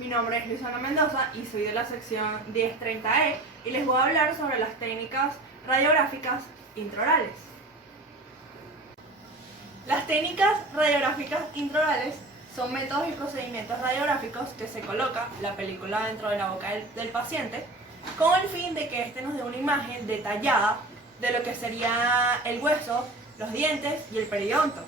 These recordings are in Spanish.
Mi nombre es Luisana Mendoza y soy de la sección 1030E y les voy a hablar sobre las técnicas radiográficas intraorales. Las técnicas radiográficas intraorales son métodos y procedimientos radiográficos que se coloca la película dentro de la boca del paciente con el fin de que éste nos dé una imagen detallada de lo que sería el hueso, los dientes y el periodonto.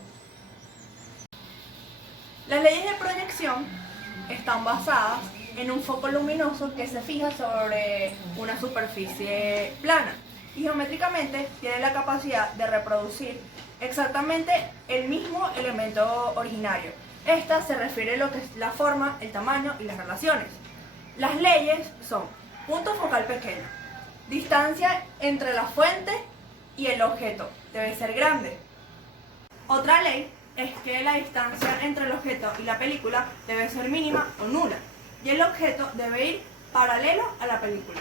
Las leyes de proyección están basadas en un foco luminoso que se fija sobre una superficie plana y geométricamente tiene la capacidad de reproducir exactamente el mismo elemento originario. Esta se refiere a lo que es la forma, el tamaño y las relaciones. Las leyes son punto focal pequeño, distancia entre la fuente y el objeto debe ser grande. Otra ley es que la distancia entre el objeto y la película debe ser mínima o nula y el objeto debe ir paralelo a la película.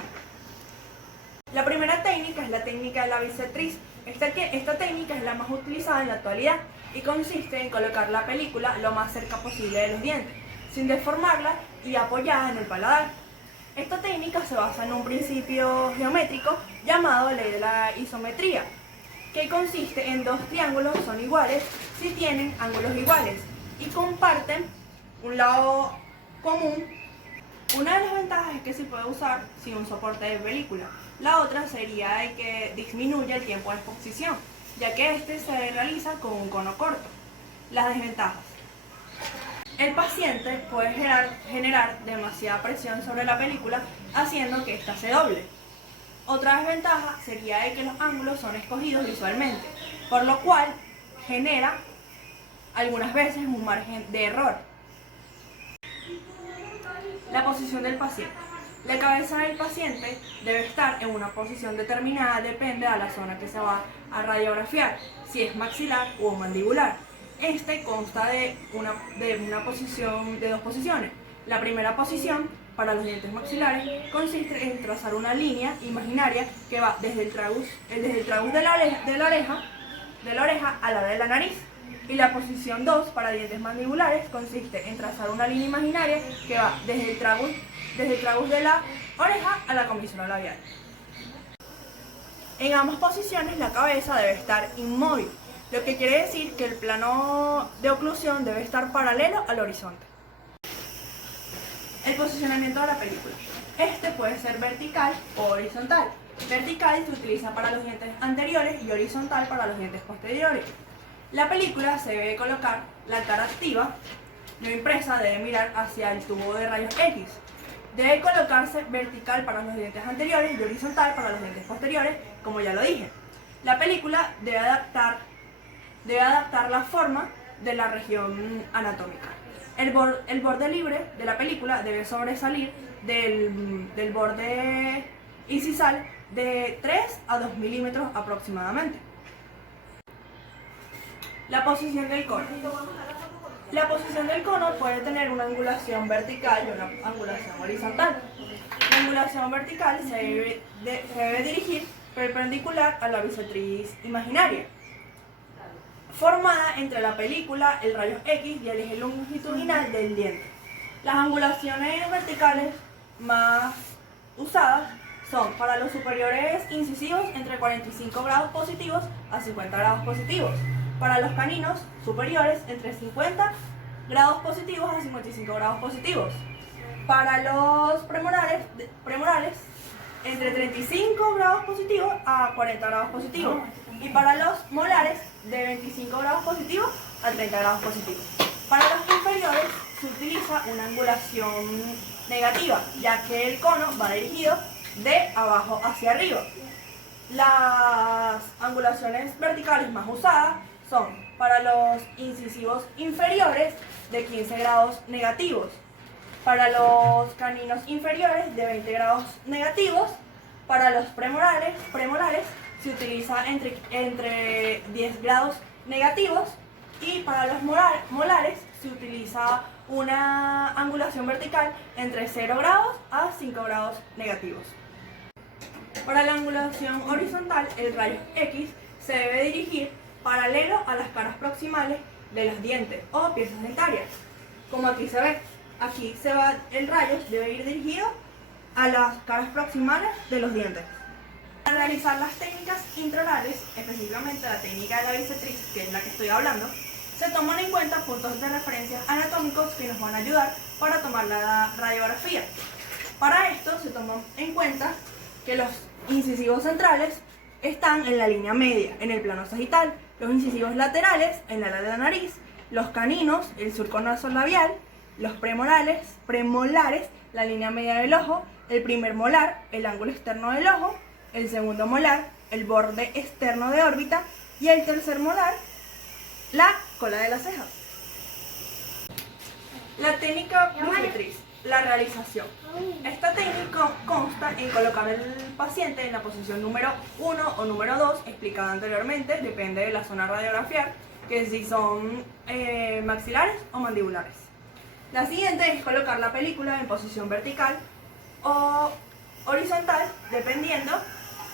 La primera técnica es la técnica de la bisectriz. Esta técnica es la más utilizada en la actualidad y consiste en colocar la película lo más cerca posible de los dientes, sin deformarla y apoyada en el paladar. Esta técnica se basa en un principio geométrico llamado ley de la isometría, que consiste en dos triángulos son iguales si tienen ángulos iguales y comparten un lado común. Una de las ventajas es que se puede usar sin un soporte de película. La otra sería el que disminuye el tiempo de exposición, ya que este se realiza con un cono corto. Las desventajas: el paciente puede generar demasiada presión sobre la película, haciendo que ésta se doble. Otra desventaja sería de que los ángulos son escogidos visualmente, por lo cual genera algunas veces un margen de error. La posición del paciente. La cabeza del paciente debe estar en una posición determinada, depende de la zona que se va a radiografiar, si es maxilar o mandibular. Este consta de dos posiciones. La primera posición, para los dientes maxilares, consiste en trazar una línea imaginaria que va desde el tragus de la oreja a la de la nariz. Y la posición 2, para dientes mandibulares, consiste en trazar una línea imaginaria que va desde el tragus de la oreja a la comisura labial. En ambas posiciones la cabeza debe estar inmóvil, lo que quiere decir que el plano de oclusión debe estar paralelo al horizonte. El posicionamiento de la película. Este puede ser vertical o horizontal. Vertical se utiliza para los dientes anteriores y horizontal para los dientes posteriores. La película se debe colocar, la cara activa, no impresa, debe mirar hacia el tubo de rayos X. Debe colocarse vertical para los dientes anteriores y horizontal para los dientes posteriores, como ya lo dije. La película debe adaptar la forma de la región anatómica. El borde libre de la película debe sobresalir del borde incisal de 3 a 2 milímetros aproximadamente. La posición del cono. La posición del cono puede tener una angulación vertical y una angulación horizontal. La angulación vertical se debe dirigir perpendicular a la bisectriz imaginaria, formada entre la película, el rayo X y el eje longitudinal del diente. Las angulaciones verticales más usadas son para los superiores incisivos entre 45 grados positivos a 50 grados positivos. Para los caninos superiores entre 50 grados positivos a 55 grados positivos. Para los premolares entre 35 grados positivos a 40 grados positivos. Y para los molares de 25 grados positivos a 30 grados positivos. Para los inferiores se utiliza una angulación negativa, ya que el cono va dirigido de abajo hacia arriba. Las angulaciones verticales más usadas son para los incisivos inferiores de 15 grados negativos, para los caninos inferiores de 20 grados negativos, para los premolares se utiliza entre 10 grados negativos y para los molares se utiliza una angulación vertical entre 0 grados a 5 grados negativos. Para la angulación horizontal, el rayo X se debe dirigir paralelo a las caras proximales de los dientes o piezas dentarias, como aquí se ve. aquí el rayo debe ir dirigido a las caras proximales de los dientes. Para realizar las técnicas intraorales, específicamente la técnica de la bisectriz, que es la que estoy hablando, se toman en cuenta puntos de referencia anatómicos que nos van a ayudar para tomar la radiografía. Para esto se toman en cuenta que los incisivos centrales están en la línea media, en el plano sagital, los incisivos laterales en la ala de la nariz, los caninos, el surco nasolabial, los premolares, la línea media del ojo, el primer molar, el ángulo externo del ojo, el segundo molar, el borde externo de órbita y el tercer molar, la cola de las cejas. La técnica bisectriz, la realización. Esta técnica consta en colocar al paciente en la posición número 1 o número 2, explicada anteriormente, depende de la zona a radiografiar, que si son maxilares o mandibulares. La siguiente es colocar la película en posición vertical o horizontal, dependiendo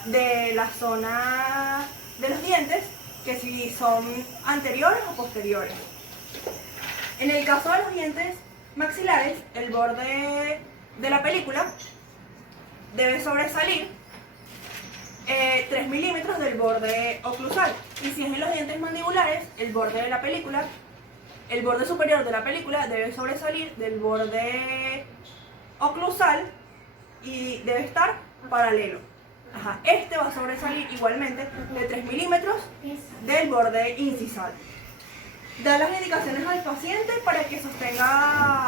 de la zona de los dientes, que si son anteriores o posteriores. En el caso de los dientes maxilares, el borde de la película debe sobresalir 3 milímetros del borde oclusal. Y si es en los dientes mandibulares, el borde superior de la película debe sobresalir del borde oclusal y debe estar paralelo. Este va a sobresalir igualmente de 3 milímetros del borde incisal. Da las indicaciones al paciente para que sostenga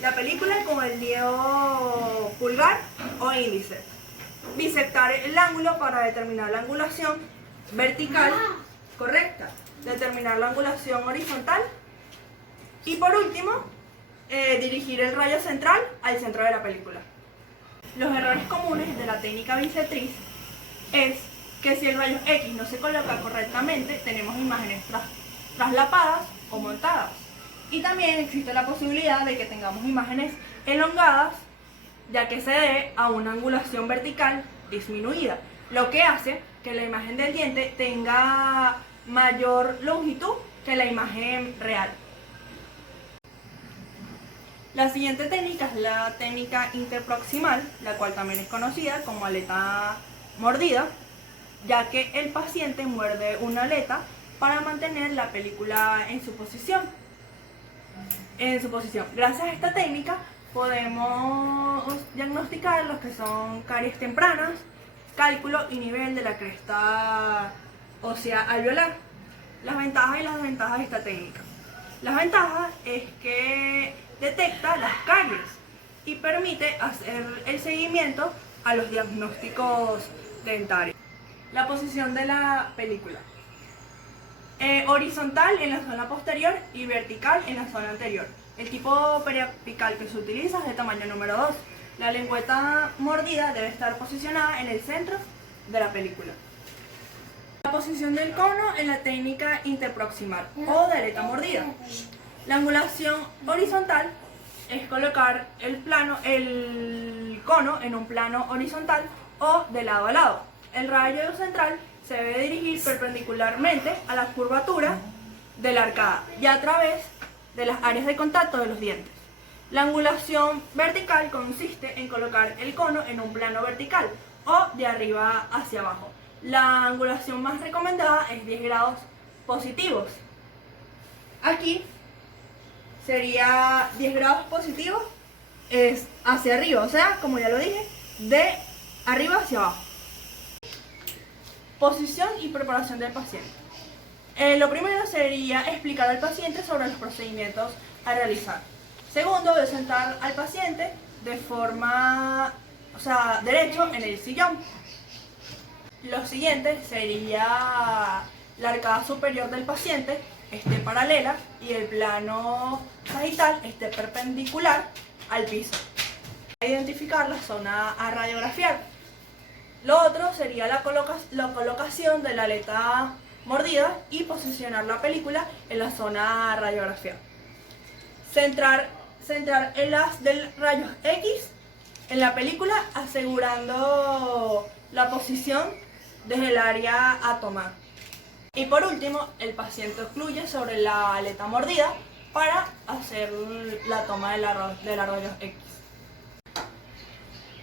la película con el dedo pulgar o índice. Bisectar el ángulo para determinar la angulación vertical correcta. Determinar la angulación horizontal. Y por último, dirigir el rayo central al centro de la película. Los errores comunes de la técnica bisectriz es que si el rayo X no se coloca correctamente, tenemos imágenes traslapadas o montadas. Y también existe la posibilidad de que tengamos imágenes elongadas, ya que se debe a una angulación vertical disminuida, lo que hace que la imagen del diente tenga mayor longitud que la imagen real. La siguiente técnica es la técnica interproximal, la cual también es conocida como aleta mordida, ya que el paciente muerde una aleta para mantener la película en su posición. Gracias a esta técnica podemos diagnosticar los que son caries tempranas, cálculo y nivel de la cresta ósea alveolar. Las ventajas y las desventajas de esta técnica. Las ventajas es que detecta las caries y permite hacer el seguimiento a los diagnósticos dentarios. La posición de la película. Horizontal en la zona posterior y vertical en la zona anterior. El tipo periapical que se utiliza es de tamaño número 2. La lengüeta mordida debe estar posicionada en el centro de la película. La posición del cono en la técnica interproximal o de aleta mordida. La angulación horizontal es colocar el cono en un plano horizontal o de lado a lado. El rayo central se debe dirigir perpendicularmente a la curvatura de la arcada y a través de las áreas de contacto de los dientes. La angulación vertical consiste en colocar el cono en un plano vertical o de arriba hacia abajo. La angulación más recomendada es 10 grados positivos. Aquí sería 10 grados positivos es hacia arriba, o sea, como ya lo dije, de arriba hacia abajo. Posición y preparación del paciente. Lo primero sería explicar al paciente sobre los procedimientos a realizar. Segundo, debe sentar al paciente de forma, derecho en el sillón. Lo siguiente sería la arcada superior del paciente esté paralela y el plano sagital esté perpendicular al piso. Identificar la zona a radiografiar. Lo otro sería la colocación de la aleta mordida y posicionar la película en la zona a radiografiar. Centrar el haz del rayo X en la película, asegurando la posición desde el área a tomar. Y por último, el paciente ocluye sobre la aleta mordida para hacer la toma de la rayos X.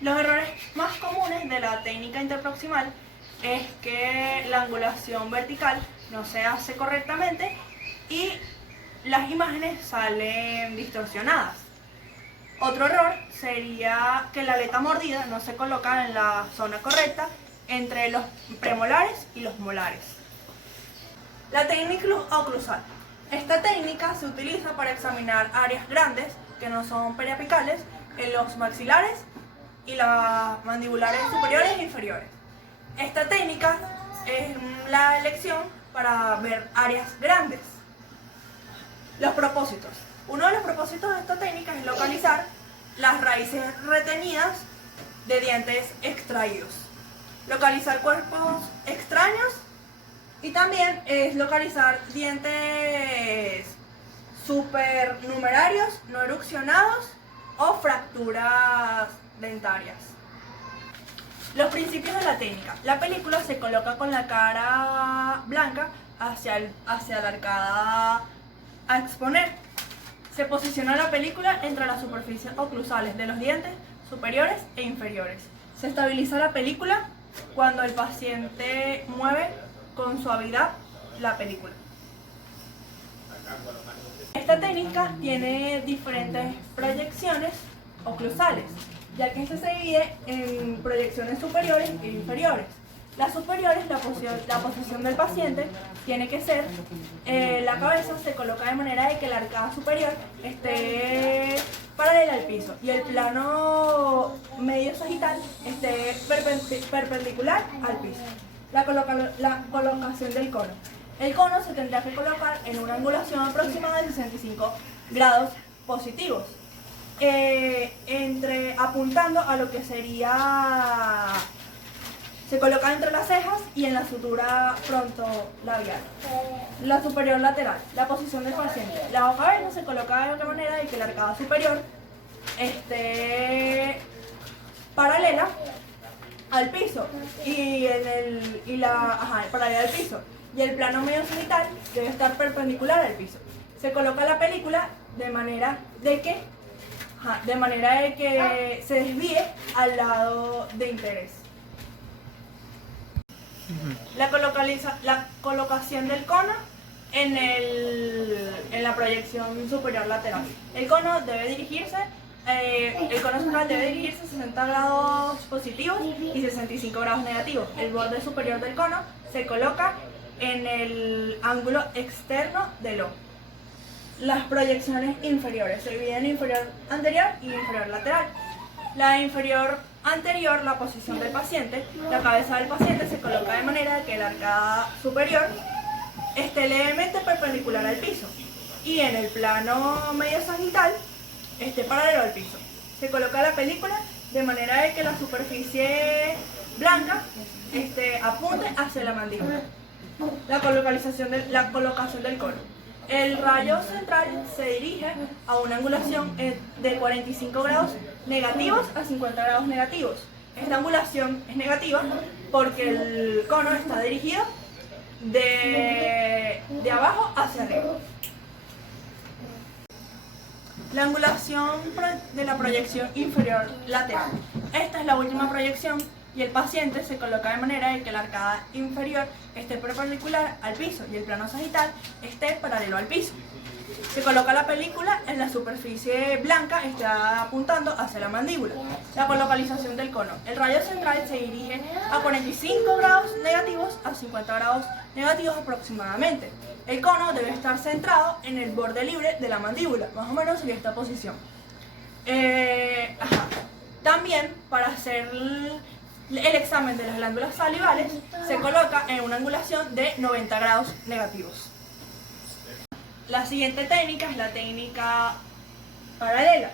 Los errores más comunes de la técnica interproximal es que la angulación vertical no se hace correctamente y las imágenes salen distorsionadas. Otro error sería que la aleta mordida no se coloca en la zona correcta entre los premolares y los molares. La técnica oclusal. Esta técnica se utiliza para examinar áreas grandes que no son periapicales en los maxilares y las mandibulares superiores e inferiores. Esta técnica es la elección para ver áreas grandes. Los propósitos. Uno de los propósitos de esta técnica es localizar las raíces retenidas de dientes extraídos, localizar cuerpos extraños y también es localizar dientes supernumerarios no erupcionados o fracturas dentarias. Los principios de la técnica. La película se coloca con la cara blanca hacia la arcada a exponer. Se posiciona la película entre las superficies oclusales de los dientes superiores e inferiores. Se estabiliza la película cuando el paciente mueve con suavidad la película. Esta técnica tiene diferentes proyecciones oclusales, ya que esta se divide en proyecciones superiores e inferiores. Las superiores, la posición del paciente tiene que ser, la cabeza se coloca de manera de que la arcada superior esté paralela al piso y el plano medio sagital esté perpendicular al piso. La colocación del cono. El cono se tendrá que colocar en una angulación aproximada de 65 grados positivos, apuntando a lo que sería... Se coloca entre las cejas y en la sutura frontolabial. La superior lateral, la posición del paciente. La cabeza se coloca de una manera de que la arcada superior esté paralela al piso paralela al piso. Y el plano medio sagital debe estar perpendicular al piso. Se coloca la película de manera de que se desvíe al lado de interés. La colocación del cono en la proyección superior lateral. El cono central debe dirigirse a 60 grados positivos y 65 grados negativos. El borde superior del cono se coloca en el ángulo externo del ojo. Las proyecciones inferiores se dividen en inferior anterior y inferior lateral. La inferior anterior, la posición del paciente, la cabeza del paciente se coloca de manera que la arcada superior esté levemente perpendicular al piso y en el plano medio sagital esté paralelo al piso. Se coloca la película de manera de que la superficie blanca apunte hacia la mandíbula. La colocación del cono. El rayo central se dirige a una angulación de 45 grados negativos a 50 grados negativos. Esta angulación es negativa porque el cono está dirigido de abajo hacia arriba. La angulación de la proyección inferior lateral. Esta es la última proyección y el paciente se coloca de manera de que la arcada inferior esté perpendicular al piso y el plano sagital esté paralelo al piso. Se coloca la película en la superficie blanca, está apuntando hacia la mandíbula. La colocalización del cono. El rayo central se dirige a 45 grados negativos a 50 grados negativos aproximadamente. El cono debe estar centrado en el borde libre de la mandíbula, más o menos en esta posición. También para hacer el examen de las glándulas salivales se coloca en una angulación de 90 grados negativos. La siguiente técnica es la técnica paralela.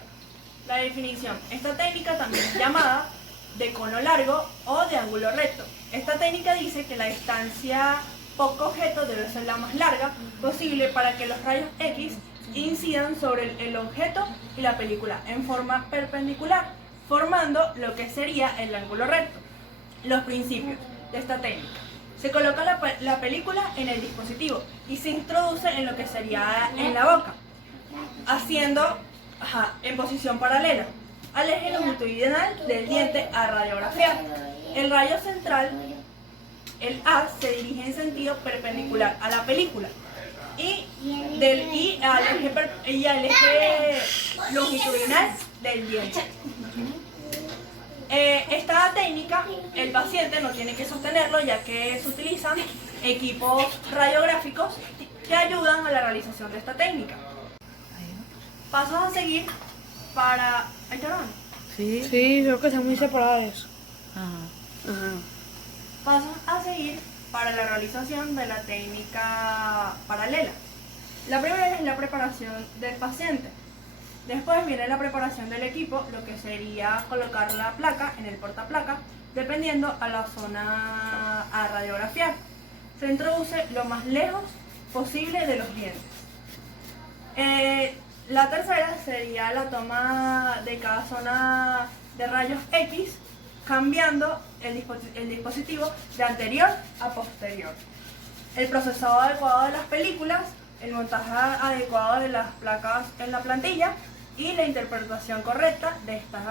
La definición. Esta técnica también es llamada de cono largo o de ángulo recto. Esta técnica dice que la distancia poco objeto debe ser la más larga posible para que los rayos X incidan sobre el objeto y la película en forma perpendicular, formando lo que sería el ángulo recto. Los principios de esta técnica. Se coloca la película en el dispositivo y se introduce en lo que sería en la boca. haciendo en posición paralela al eje longitudinal del diente a radiografiar. El rayo central, el A, se dirige en sentido perpendicular a la película y al eje longitudinal del diente. Esta técnica el paciente no tiene que sostenerlo, ya que se utilizan equipos radiográficos que ayudan a la realización de esta técnica. Pasos a seguir para... ¿Ahí te van? Sí, creo que están muy separados. Pasos a seguir para la realización de la técnica paralela. La primera es la preparación del paciente. Después viene la preparación del equipo, lo que sería colocar la placa en el portaplaca, dependiendo a la zona a radiografiar. Se introduce lo más lejos posible de los dientes. La tercera sería la toma de cada zona de rayos X, cambiando el dispositivo de anterior a posterior. El procesado adecuado de las películas, el montaje adecuado de las placas en la plantilla y la interpretación correcta de estas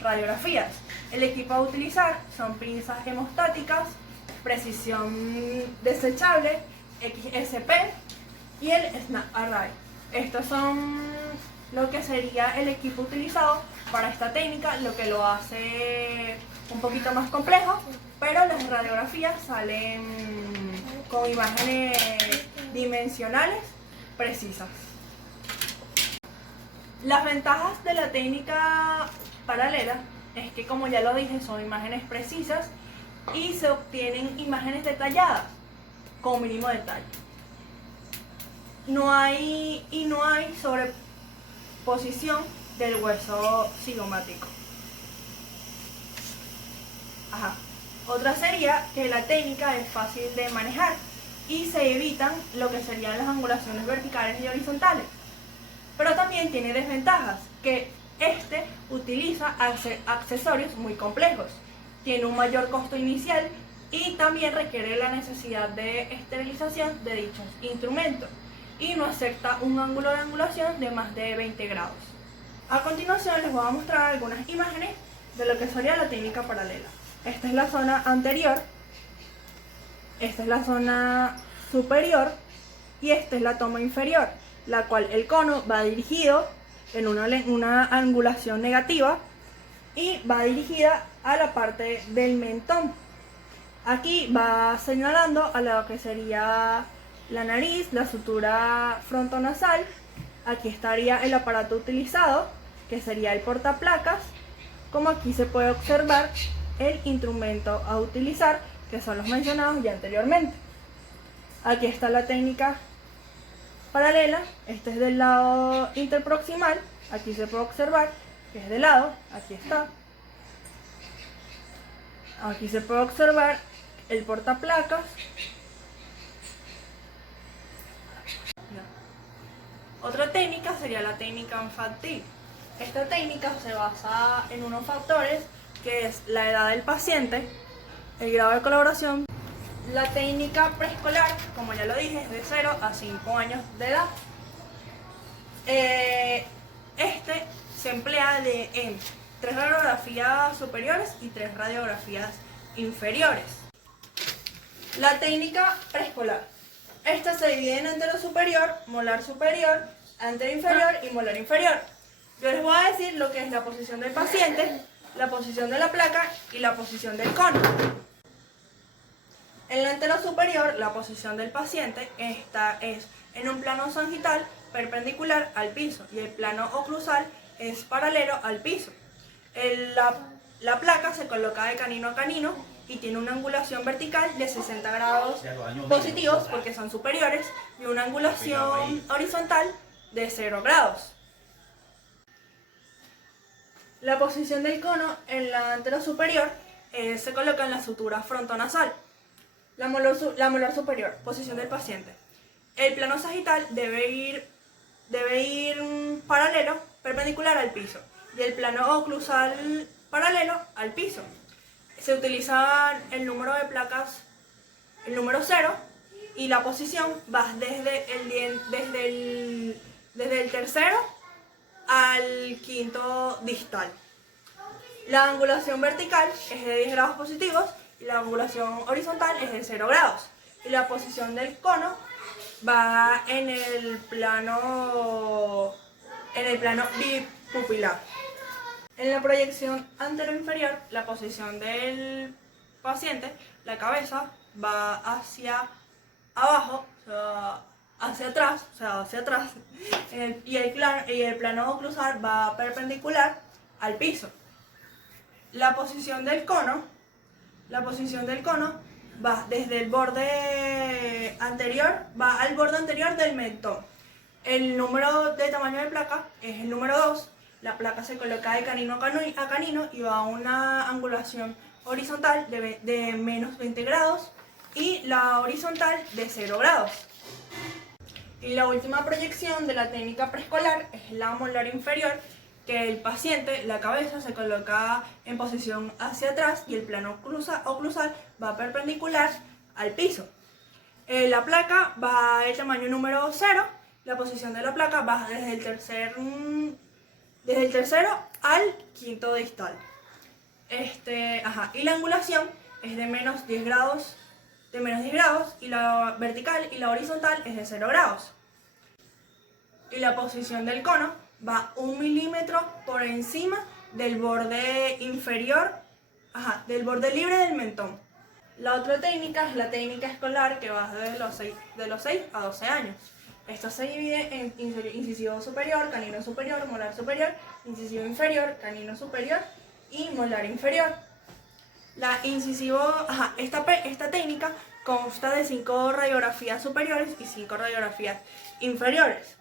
radiografías. El equipo a utilizar son pinzas hemostáticas, precisión desechable, XSP y el Snap Array. Estos son lo que sería el equipo utilizado para esta técnica, lo que lo hace un poquito más complejo, pero las radiografías salen con imágenes dimensionales precisas. Las ventajas de la técnica paralela es que, como ya lo dije, son imágenes precisas y se obtienen imágenes detalladas con mínimo detalle. No hay sobreposición del hueso cigomático. Otra sería que la técnica es fácil de manejar y se evitan lo que serían las angulaciones verticales y horizontales. Pero también tiene desventajas, que utiliza accesorios muy complejos, tiene un mayor costo inicial y también requiere la necesidad de esterilización de dichos instrumentos y no acepta un ángulo de angulación de más de 20 grados. A continuación les voy a mostrar algunas imágenes de lo que sería la técnica paralela. Esta es la zona anterior, esta es la zona superior y esta es la toma inferior, la cual el cono va dirigido en una angulación negativa y va dirigida a la parte del mentón. Aquí va señalando a lo que sería la nariz, la sutura frontonasal. Aquí estaría el aparato utilizado, que sería el portaplacas. Como aquí se puede observar el instrumento a utilizar, que son los mencionados ya anteriormente. Aquí está la técnica paralela, este es del lado interproximal, aquí se puede observar que es de lado, aquí está. Aquí se puede observar el portaplacas. Otra técnica sería la técnica infantil. Esta técnica se basa en unos factores que es la edad del paciente, el grado de colaboración. La técnica preescolar, como ya lo dije, es de 0 a 5 años de edad. Se emplea en 3 radiografías superiores y 3 radiografías inferiores. La técnica preescolar. Esta se divide en antero superior, antero inferior y molar inferior. Yo les voy a decir lo que es la posición del paciente, la posición de la placa y la posición del cono. En el antero superior, la posición del paciente es en un plano sagital perpendicular al piso y el plano oclusal es paralelo al piso. La placa se coloca de canino a canino y tiene una angulación vertical de 60 grados positivos porque son superiores y una angulación horizontal de 0 grados. La posición del cono en la antero superior se coloca en la sutura frontonasal. La molar superior, posición del paciente. El plano sagital debe ir paralelo, perpendicular al piso, y el plano oclusal paralelo al piso. Se utiliza el número de placas, el número 0, y la posición va desde desde el tercero al quinto distal. La angulación vertical es de 10 grados positivos y la angulación horizontal es de 0 grados. Y la posición del cono va en el plano bipupilar. En la proyección anteroinferior, la posición del paciente, la cabeza va hacia abajo, o sea, hacia atrás, y el plano oclusal va perpendicular al piso. La posición del cono va desde el borde anterior, va al borde anterior del mentón. El número de tamaño de placa es el número 2. La placa se coloca de canino a canino y va a una angulación horizontal de menos 20 grados y la horizontal de 0 grados. Y la última proyección de la técnica preescolar es la molar inferior, que el paciente, la cabeza, se coloca en posición hacia atrás y el plano oclusal va perpendicular al piso. La placa va del tamaño número 0, la posición de la placa va desde el tercero al quinto distal. Y la angulación es de menos 10 grados, y la vertical y la horizontal es de 0 grados. Y la posición del cono va 1 milímetro por encima del borde inferior, del borde libre del mentón. La otra técnica es la técnica escolar, que va de los 6 a 12 años. Esta se divide en incisivo superior, canino superior, molar superior, incisivo inferior, canino superior y molar inferior. Esta técnica consta de 5 radiografías superiores y 5 radiografías inferiores.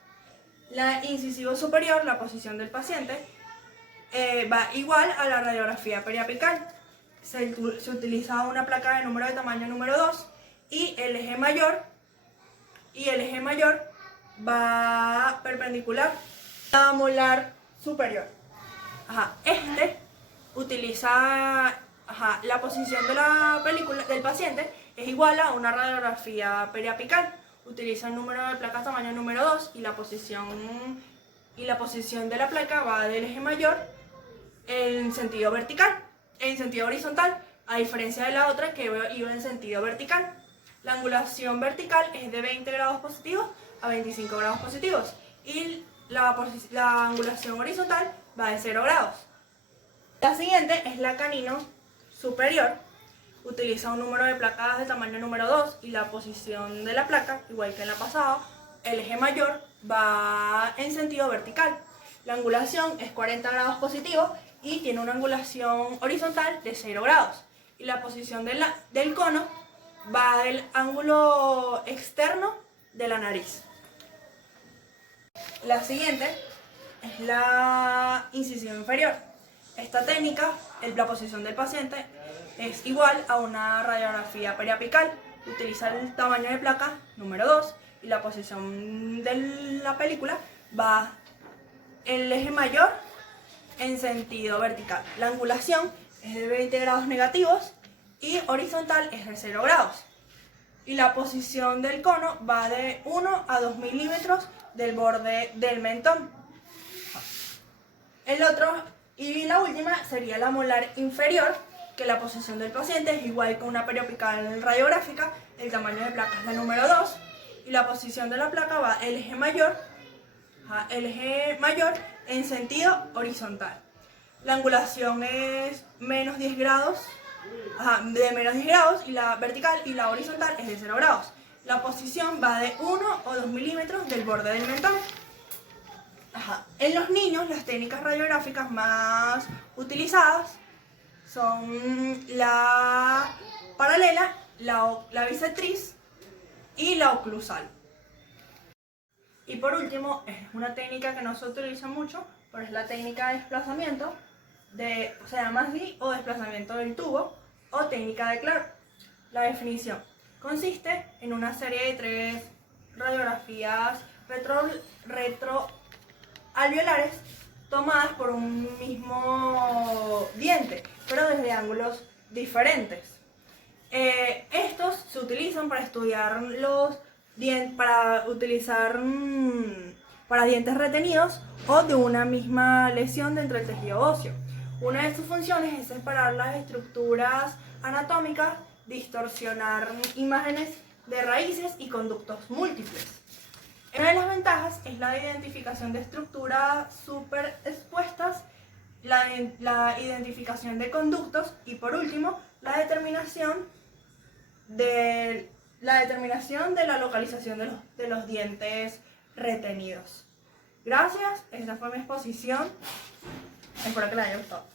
La incisivo superior, la posición del paciente, va igual a la radiografía periapical. Se utiliza una placa de tamaño número 2 y el eje mayor va perpendicular a la molar superior. Utiliza la posición de la película del paciente es igual a una radiografía periapical. Utiliza el número de placas tamaño número 2 y la posición de la placa va del eje mayor en sentido vertical, en sentido horizontal, a diferencia de la otra que iba en sentido vertical. La angulación vertical es de 20 grados positivos a 25 grados positivos y la angulación horizontal va de 0 grados. La siguiente es la canino superior. Utiliza un número de placas de tamaño número 2 y la posición de la placa, igual que en la pasada, el eje mayor va en sentido vertical. La angulación es 40 grados positivo y tiene una angulación horizontal de 0 grados. Y la posición del cono va del ángulo externo de la nariz. La siguiente es la incisión inferior. Esta técnica, la posición del paciente, es igual a una radiografía periapical. Utiliza el tamaño de placa número 2 y la posición de la película va el eje mayor en sentido vertical. La angulación es de 20 grados negativos y horizontal es de 0 grados. Y la posición del cono va de 1 a 2 milímetros del borde del mentón. Y la última sería la molar inferior, que la posición del paciente es igual que una periapical radiográfica. El tamaño de placa es la número 2 y la posición de la placa va el eje mayor en sentido horizontal. La angulación es menos 10 grados, de menos 10 grados, y la vertical y la horizontal es de 0 grados. La posición va de 1 o 2 milímetros del borde del mentón. En los niños, las técnicas radiográficas más utilizadas son la paralela, la bisectriz y la oclusal. Y por último, es una técnica que no se utiliza mucho, pero es la técnica de desplazamiento, se llama así, o desplazamiento del tubo, o técnica de Clark. La definición consiste en una serie de 3 radiografías retroalveolares tomadas por un mismo diente, pero desde ángulos diferentes. Estos se utilizan para estudiar para dientes retenidos o de una misma lesión dentro del tejido óseo. Una de sus funciones es separar las estructuras anatómicas, distorsionar imágenes de raíces y conductos múltiples. Una de las ventajas es la identificación de estructuras superexpuestas, la identificación de conductos y por último la determinación de la localización de los dientes retenidos. Gracias, esta fue mi exposición. Espero que les haya gustado.